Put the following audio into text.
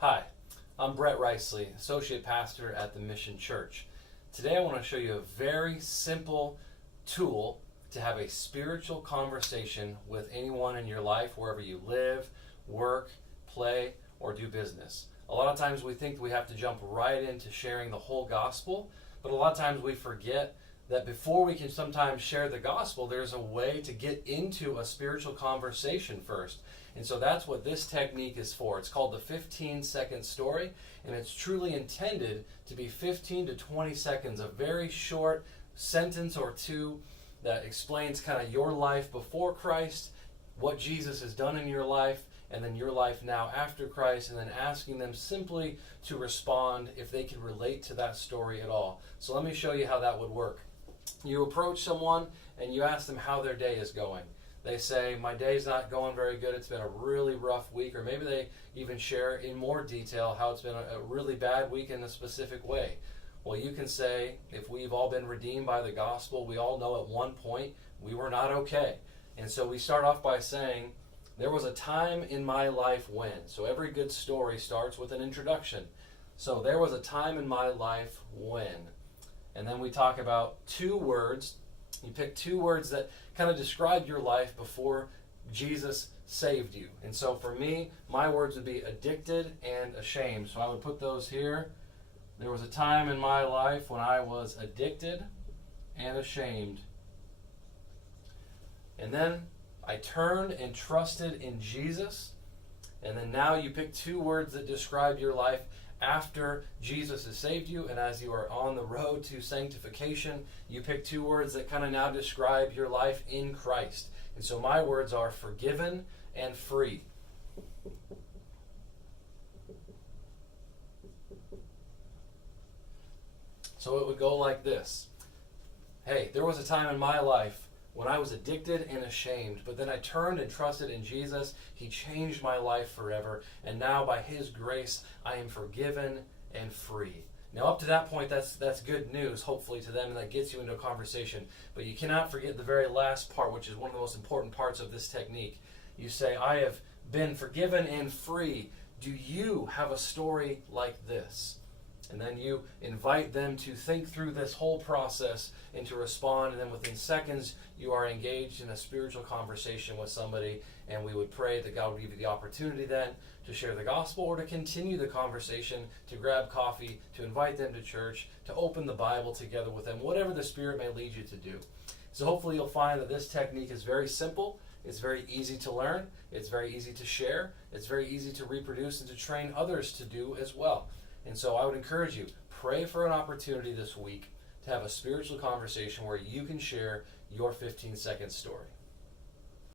Hi, I'm Brett Riceley, Associate Pastor at the Mission Church. Today I want to show you a very simple tool to have a spiritual conversation with anyone in your life, wherever you live, work, play, or do business. A lot of times we think we have to jump right into sharing the whole gospel, but a lot of times we forget that before we can sometimes share the gospel, there's a way to get into a spiritual conversation first. And so that's what this technique is for. It's called the 15-second story, and it's truly intended to be 15 to 20 seconds, a very short sentence or two that explains kind of your life before Christ, what Jesus has done in your life, and then your life now after Christ, and then asking them simply to respond if they can relate to that story at all. So let me show you how that would work. You approach someone and you ask them how their day is going. They say, my day's not going very good, it's been a really rough week, or maybe they even share in more detail how it's been a really bad week in a specific way. Well, you can say, if we've all been redeemed by the gospel, we all know at one point we were not okay. And so we start off by saying, there was a time in my life when. So every good story starts with an introduction. So there was a time in my life when. And then we talk about two words. You pick two words that kind of describe your life before Jesus saved you. And so for me, my words would be addicted and ashamed. So I would put those here. There was a time in my life when I was addicted and ashamed. And then I turned and trusted in Jesus. And then now you pick two words that describe your life after Jesus has saved you, and as you are on the road to sanctification, you pick two words that kind of now describe your life in Christ. And so my words are forgiven and free. So it would go like this. Hey, there was a time in my life when I was addicted and ashamed, but then I turned and trusted in Jesus. He changed my life forever, and now by His grace, I am forgiven and free. Now up to that point, that's good news, hopefully, to them, and that gets you into a conversation. But you cannot forget the very last part, which is one of the most important parts of this technique. You say, I have been forgiven and free. Do you have a story like this? And then you invite them to think through this whole process and to respond. And then within seconds, you are engaged in a spiritual conversation with somebody. And we would pray that God would give you the opportunity then to share the gospel or to continue the conversation, to grab coffee, to invite them to church, to open the Bible together with them, whatever the Spirit may lead you to do. So hopefully you'll find that this technique is very simple. It's very easy to learn. It's very easy to share. It's very easy to reproduce and to train others to do as well. And so I would encourage you, pray for an opportunity this week to have a spiritual conversation where you can share your 15-second story.